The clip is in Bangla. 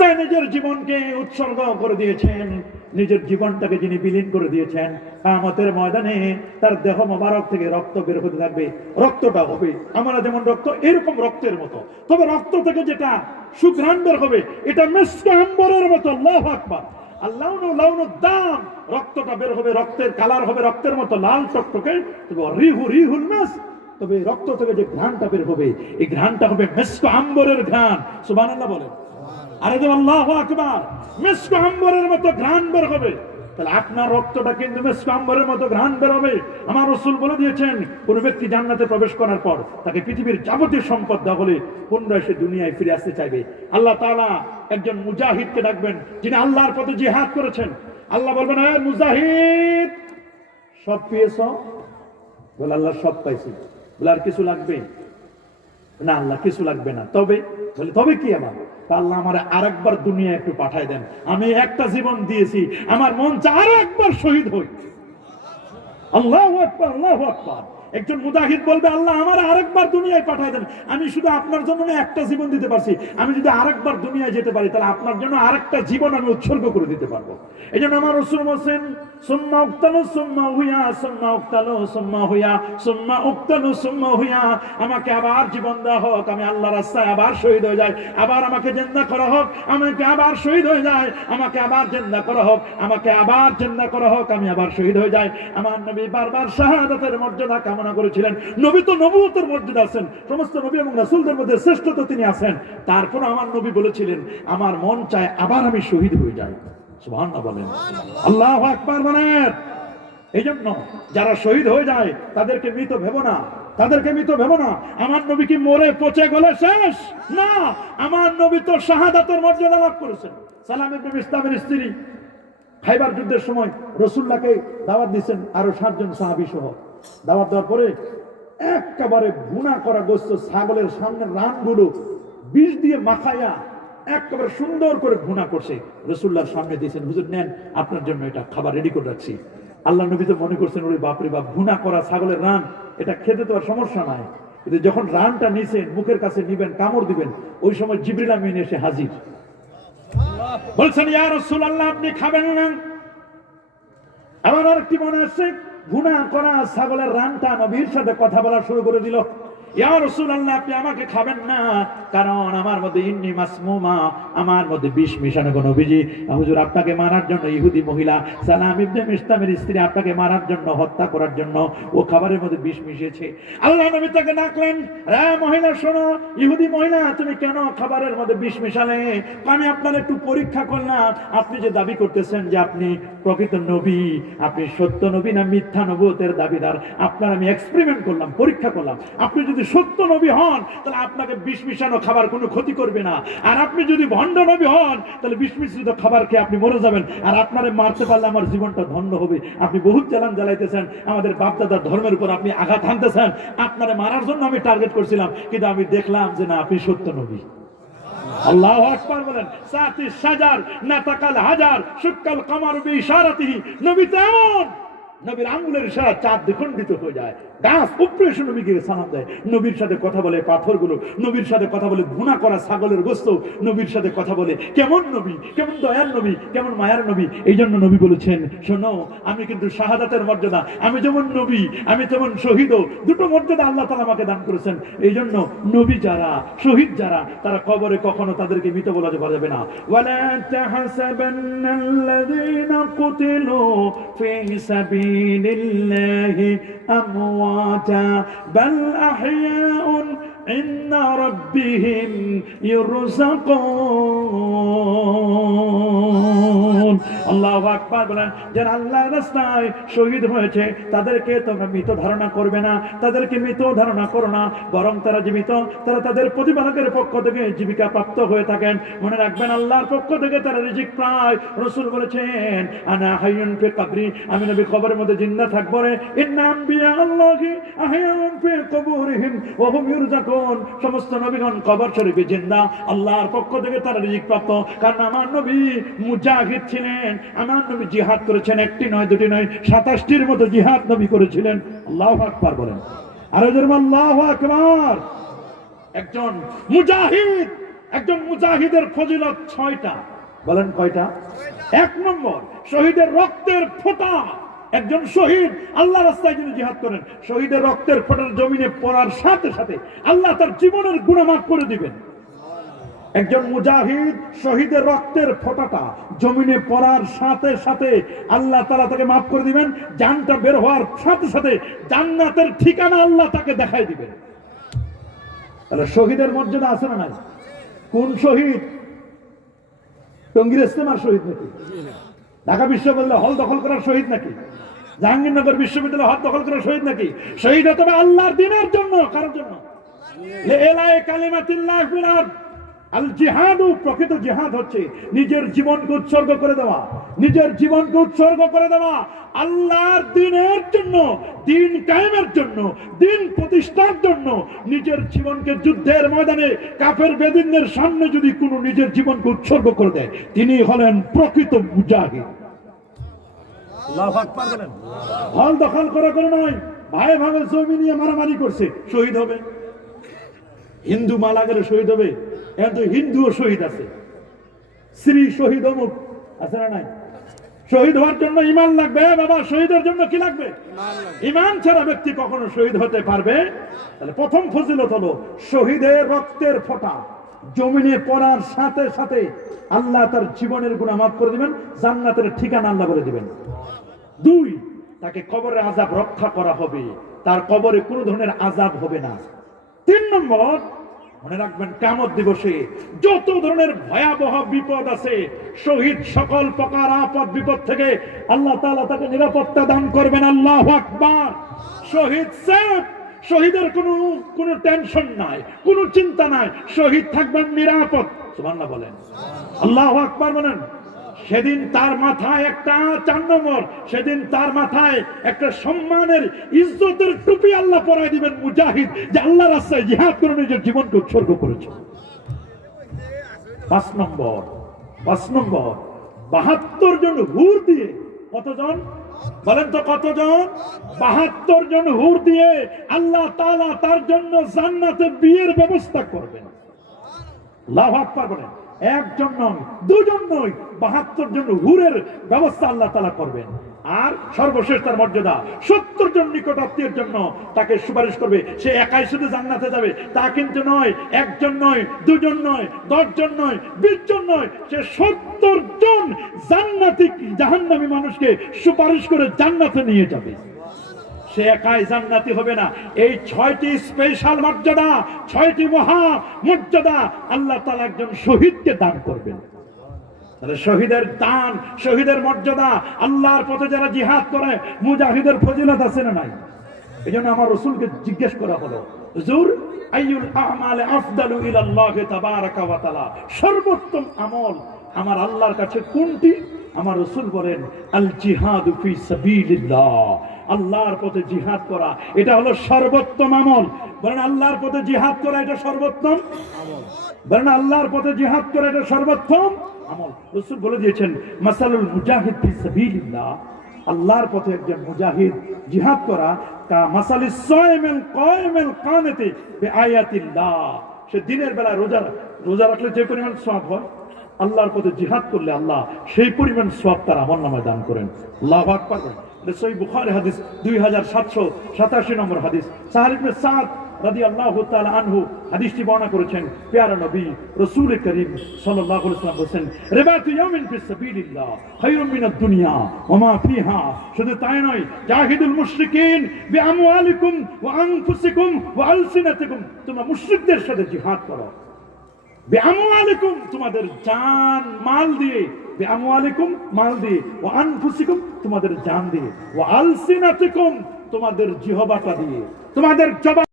রাস্তায় নিজের জীবনকে উৎসর্গ করে দিয়েছেন, নিজের জীবনটাকে যিনি বিলীন করে দিয়েছেন, কিয়ামতের ময়দানে তার দেহ মোবারক থেকে রক্ত বের হতে থাকবে। রক্তটা হবে আমরা যেমন রক্ত, এরকম রক্তের মতো, তবে রক্ত থেকে যেটা সুঘ্রাণ বের হবে এটা মিসকে আম্বরের মতো। আল্লাহু আকবার। আল্লাহ দাম, রক্তটা বের হবে, রক্তের কালার হবে রক্তের মতো লাল টকটকে। তবে রিহুল মাস, তবে রক্ত থেকে যে ঘ্রাণটা বের হবে এই ঘ্রাণটা হবে মিসকে আম্বরের ঘ্রাণ। সুবহানাল্লাহ বলেন। আরে যে আল্লাহু আকবার, মিসকে আম্বরের মতো ঘ্রাণ বের হবে। তাহলে আপনার রক্তটা কিন্তু মিসকে আম্বরের মতো ঘ্রাণ বের হবে। আমার রাসূল বলে দিয়েছেন, কোন ব্যক্তি জান্নাতে প্রবেশ করার পর তাকে পৃথিবীর যাবতীয় সম্পদ দেওয়া হলে পুনরায় সে দুনিয়ায় ফিরে আসতে চাইবে। আল্লাহ তাআলা একজন মুজাহিদকে ডাকবেন যিনি আল্লাহর পথে জিহাদ করেছেন। আল্লাহ বলবেন, হে মুজাহিদ, সব পেয়েছো? বলে আল্লাহ সব পাইছি। বলে আর কিছু লাগবে? না আল্লাহ কিছু লাগবে না। তবে? বলে তবে কি? আমার আল্লাহ আমার আরেকবার দুনিয়া একটু পাঠায় দেন, আমি একটা জীবন দিয়েছি, আমার মন চায় আরো একবার শহীদ হই। আল্লাহু আকবার, আল্লাহু আকবার। একজন মুজাহিদ বলবে, আল্লাহ আমার আরেকবার দুনিয়ায় পাঠায় দেন, আমি শুধু আপনার জন্য একটা জীবন দিতে পারছি, আমি যদি আরেকবার দুনিয়ায় যেতে পারি তাহলে আপনার জন্য আরেকটা জীবন আমি উৎসর্গ করে দিতে পারবো। এই জন্য আমার রাসূল বলেন, সুম্মা উক্তালু সুম্মা হুয়া, সুম্মা উক্তালু সুম্মা হুয়া, সুম্মা উক্তালু সুম্মা হুয়া। আমাকে আবার জীবন দেওয়া হোক, আমি আল্লাহর রাস্তায় আবার শহীদ হয়ে যাই। আবার আমাকে জিন্দা করা হোক, আমাকে আবার শহীদ হয়ে যায়। আমাকে আবার জিন্দা করা হোক, আমাকে আবার জিন্দা করা হোক, আমি আবার শহীদ হয়ে যাই। আমার নবী বারবার শাহাদাতের মর্যাদা কামনা করেছিলেন। নবী তো নবুয়তের মর্যাদা আছেন, সমস্ত নবী এবং রাসূলদের মধ্যে শ্রেষ্ঠ তো তিনি আছেন। তারপর আমার নবী বলেছিলেন, আমার মন চায় আবার আমি শহীদ হয়ে যাই। সুবহানাল্লাহ বলেন, আল্লাহু আকবার বলেন। এই জন্য যারা শহীদ হয়ে যায় তাদেরকে মৃত ভেবো না, তাদেরকে মৃত ভেবো না। আমার নবী কি মরে পচে গলে শেষ? না, আমার নবী তো শাহাদাতের মর্যাদা লাভ করেছেন। সালাম ইবনে মিসতামের স্ত্রী খাইবার যুদ্ধের সময় রাসূলুল্লাহকে দাওয়াত দিয়েছেন আরো 7 জন সাহাবী সহ। দাওয়াত দেওয়ার পরে একেবারে ভুনা করা গোশত, ছাগলের সামনের রানগুলো বিষ দিয়ে মাখাইয়া একেবারে সুন্দর করে ভুনা করছে, রাসূলুল্লাহর সামনে দিয়েছেন। হুজুর নেন, আপনার জন্য এটা খাবার রেডি করে রাখছি। আল্লাহ নবী তো মনে করছেন, ওরে বাপরে বাপ, ভুনা করা ছাগলের রান, এটা খেতে তো আর সমস্যা নাই। কিন্তু যখন রানটা নিছেন, মুখের কাছে নিবেন, কামড় দিবেন, ওই সময় জিবরিল আমিন এসে হাজির। বলছেন, ইয়া রাসূলুল্লাহ, আপনি খাবেন না? আমার আরেকটি মনে আছে, ভুনা করা ছাগলের রানটা নবীর সাথে কথা বলা শুরু করে দিল। ইয়া রাসূলুল্লাহ, আপনি আমাকে খাবেন না, কারণ আমার মধ্যে ইন্নী মাসমুমা, আমার মধ্যে বিষ মিশানো। গো নবীজি, হুজুর আপনাকে মারার জন্য ইহুদি মহিলা সালাম ইবনে মিসতামের স্ত্রী আপনাকে মারার জন্য, হত্যা করার জন্য ও খাবারের মধ্যে বিষ মিশিয়েছে। আল্লাহ নবী তাকে ডাকলেন, রে মহিলা শোনো, ইহুদি মহিলা, তুমি কেন খাবারের মধ্যে বিষ মিশালে? আমি আপনার একটু পরীক্ষা করলাম, আপনি যে দাবি করতেছেন যে আপনি প্রকৃত নবী, আপনি সত্য নবী না মিথ্যা নবুয়তের দাবিদার, আপনার আমি এক্সপেরিমেন্ট করলাম, পরীক্ষা করলাম। আপনি যদি সত্য নবী হন তাহলে আপনাকে বিষ মিশানো খাবার কোনো ক্ষতি করবে না, আর আপনি যদি ভণ্ড নবী হন তাহলে বিষ মিশ্রিত খাবার খেয়ে আপনি মরে যাবেন, আর আপনারে মারতে পারলে আমার জীবনটা ধন্য হবে। আপনি বহুত জ্বালান জ্বালাইতেছেন, আমাদের বাপদাদার ধর্মের উপর আপনি আঘাত হানতেছেন। আপনারে মারার জন্য আমি টার্গেট করছিলাম, কিন্তু আমি দেখলাম যে না, আপনি সত্য নবী। আল্লাহু আকবার বলেন। সাতি সাজার নাতাকাল হাজার শুক্কাল কামারু বিইশারাতিহি। নবী তেমন, নবীর আঙ্গুলের ইশারা চাঁদ দ্বিখণ্ডিত হয়ে যায়, গাছ উপরে এসে নবীকে সালাম দেয়। নবীর সাথে কথা বলে পাথরগুলো, নবীর সাথে কথা বলে ভুনা করা ছাগলের গোশত, নবীর সাথে কথা বলে। কেমন নবী, কেমন দয়ার নবী, কেমন মায়ার নবী। এই জন্য নবী বলেছেন, শোনো, আমি কিন্তু শাহাদাতের মর্যাদা, আমি যেমন নবী আমি তেমন শহীদও, দুটো মর্যাদা আল্লাহ তাআলা আমাকে দান করেছেন। এই জন্য নবী যারা, শহীদ যারা, তারা কবরে কখনো তাদেরকে মৃত বলা যাবে না। ওয়ালা তাহসাবান্নাল্লাযীনা কুতিলু ফী সাবিলিল্লাহি আমওয়াতা বাল আহইয়াউন ইনদা রাব্বিহিম ইরযাকুন। আল্লাহু আকবার বলেন। যারা আল্লাহর রাস্তায় শহীদ হয়েছে তাদেরকে তোমরা মৃত ধারণা করবে না, তাদেরকে মৃত ধারণা করো না, বরং তারা জীবিত, তারা তাদের প্রতিপালকের পক্ষ থেকে জীবিকা প্রাপ্ত হয়ে থাকেন। মনে রাখবেন, আল্লাহর পক্ষ থেকে তারা রিজিক পায়। রাসূল বলেছেন, আনা হাইয়ুন ফি কবরি, আমি নবী কবরের মধ্যে জিন্দা থাকব রে। ইন্না আম্বিয়া আল্লাহি আহইয়াউন ফি কবুরিহিম ওয়া হুম ইরযাকুন। সমস্ত নবীগণ কবর শরীফে জিন্দা, আল্লাহর পক্ষ থেকে তারা রিজিক প্রাপ্ত। কারণ আমার নবী মুজাহিদ ছিলেন, আমার নবী জিহাদ করেছেন, একটি নয় দুটি নয়, 27টির মতো জিহাদ নবী করেছিলেন। আল্লাহু আকবার বলেন। আর আল্লাহু আকবার। একজন মুজাহিদ একজন মুজাহিদের ফজিলত 6টা। বলেন কয়টা? 1 নম্বর, শহীদের রক্তের ফোঁটা। একজন শহীদ আল্লাহ রাস্তায় যিনি জিহাদ করেন, শহীদের রক্তের ফোঁটার জমিনে পড়ার সাথে সাথে আল্লাহ তার জীবনের গুনাহ মাফ করে দিবেন। একজন মুজাহিদ শহীদের রক্তের ফোঁটাটা জমিনে পড়ার সাথে সাথে আল্লাহ তাআলা তাকে মাফ করে দিবেন। জানটা বের হওয়ার সাথে সাথে জান্নাতের ঠিকানা আল্লাহ তাকে দেখাই দিবেন। তাহলে শহীদের মর্যাদা আছে না নাই? কোন শহীদ? টঙ্গীর ইস্তেমার শহীদ নাকি? ঢাকা বিশ্ববিদ্যালয় হল দখল করার শহীদ নাকি? জাহাঙ্গীরনগর বিশ্ববিদ্যালয় হল দখল করার শহীদ নাকি? শহীদ হতে হবে আল্লাহর দ্বীনের জন্য। কারোর জন্য? লিইলাই কালিমাতিল্লাহ ফিল আরদ। আল জিহাদু, প্রকৃত জিহাদ হচ্ছে নিজের জীবনকে উৎসর্গ করে দেওয়া, নিজের জীবনকে উৎসর্গ করে দেওয়া আল্লাহর দ্বীনের জন্য, দ্বীন কায়েমের জন্য, দ্বীন প্রতিষ্ঠার জন্য। নিজের জীবনকে যুদ্ধের ময়দানে কাফের বেদিনদের সামনে যদি কোনো নিজের জীবনকে উৎসর্গ করে দেয়, তিনি হলেন প্রকৃত মুজাহিদ। আল্লাহু আকবার বলেন। হল দখল করে করে নয়, ভাই ভাবে জমি নিয়ে মারামারি করছে, শহীদ হবে। হিন্দু মারা গেলে শহীদ হবে। এখন তো হিন্দুও শহীদ আছে, শ্রী শহীদ অমুক আছে না নাই? শহীদ হওয়ার জন্য ঈমান লাগবে বাবা। শহীদের জন্য কি লাগবে? ঈমান ছাড়া ব্যক্তি কখনো শহীদ হতে পারবে? তাহলে প্রথম ফজিলত হলো শহীদের রক্তের ফোঁটা জমিনে পড়ার সাথে সাথে আল্লাহ তার জীবনের গুনাহ মাফ করে দিবেন, জান্নাতের ঠিকানা আল্লাহ বলে দিবেন। 2, তাকে কবরের আযাব রক্ষা করা হবে, তার কবরে কোনো ধরনের আযাব হবে না। 3 নম্বর, মনে রাখবেন কিয়ামত দিবসে যত ধরনের ভয়াবহ বিপদ আছে, শহীদ সকল প্রকার আপদ বিপদ থেকে আল্লাহ তাআলা তাকে নিরাপত্তা দান করবেন। আল্লাহু আকবার। শহীদ সেফ, শহীদের কোনো টেনশন নাই, কোনো চিন্তা নাই, শহীদ থাকবেন নিরাপদ। সুবহানাল্লাহ বলেন, আল্লাহু আকবার বলেন। সেদিন তার মাথায় একটা 4 নম্বর, সেদিন তার মাথায় একটা সম্মানের ইজ্জতের টুপি আল্লাহ পরাই দিবেন মুজাহিদ, যে আল্লাহর রাস্তায় জিহাদ করে নিজের জীবনকে উৎসর্গ করেছে। 5 নম্বর, 72 জন হুর দিয়ে, কতজন বলেন তো কতজন? 72 জন হুর দিয়ে আল্লাহ তাআলা তার জন্য জান্নাতে বিয়ের ব্যবস্থা করবেন। আল্লাহু আকবার বলেন। 1 জন নয়, 2 জন নয়, 72 জন হুরের ব্যবস্থা আল্লাহ তাআলা করবেন। আর সর্বশেষ তার মর্যাদা 70 জন নিকট আত্মীয়ের জন্য তাকে সুপারিশ করবে। সে একাই শুধু জান্নাতে যাবে তা কিন্তু নয়, 1 জন নয়, 2 জন নয়, 10 জন নয়, 20 জন নয়, সে 70 জন জান্নাতি জাহান্নামী মানুষকে সুপারিশ করে জান্নাতে নিয়ে যাবে। সে একাই জান্নাতি হবে না। এই 6টি স্পেশাল মর্যাদা, 6টি মহা মর্যাদা আল্লাহ তাআলা একজন শহীদকে দান করবেন। তাহলে শহীদের দান, শহীদের মর্যাদা, আল্লাহর পথে যারা জিহাদ করে মুজাহিদের ফজিলত আছে না নাই? এজন্য আমার রাসূলকে জিজ্ঞেস করা হলো, হুজুর আইয়ুল আমাল আফদালু ইলাল্লাহ তাবারাকা ওয়া তাআলা, সর্বোত্তম আমল আমার আল্লাহর কাছে কোনটি? আমার রাসূল বলেন, আল জিহাদু ফি সাবিলিল্লাহ, আল্লাহর পথে জিহাদ করা, এটা হলো সর্বোত্তম আমল। বলেন আল্লাহর পথে জিহাদ করা এটা সর্বোত্তম আমল। বলেন আল্লাহর পথে জিহাদ করা এটা সর্বোত্তম আমল। রাসূল বলে দিয়েছেন, মাসালুল মুজাহিদ ফি সাবিলিল্লাহ, আল্লাহর পথে একজন মুজাহিদ জিহাদ করা কা মাসালিস সাইমিল কায়িমিল কানিতি বিআয়াতিল্লাহ, সে দিনের বেলা রোজা রাখলে যে পরিমাণ সওয়াব হয়, আল্লাহর পথে জিহাদ করলে আল্লাহ সেই পরিমাণ সওয়াব তার আমলনামায় দান করেন। আল্লাহু আকবার। সহিহ বুখারী হাদিস 2787 নম্বর হাদিস। সাহল ইবনে সাদ রাদিয়াল্লাহু তাআলা আনহু হাদিসটি বর্ণনা করেছেন। প্যারা নবী রাসূল করিম সাল্লাল্লাহু আলাইহি ওয়াসাল্লাম বলেন, রিবাতু ইয়াউমিন ফিস সাবিলিল্লাহ খায়রুম মিনাদ দুনিয়া ওয়া মা ফিহা। শুধু তাই নয়, জাহিদুল মুশরিকিন বিআমওয়ালিকুম ওয়া আনফুসিকুম ওয়া আলসিনাতিকুম, তোমরা মুশরিকদের সাথে জিহাদ করো। বিআমওয়ালিকুম, তোমাদের জান মাল দিয়ে, বিআমওয়ালিকুম মাল দিয়ে, ওয়া আনফুসিকুম তোমাদের জান দিয়ে, ওয়া আলসিনাতিকুম তোমাদের জিহ্বাটা দিয়ে, তোমাদের জবান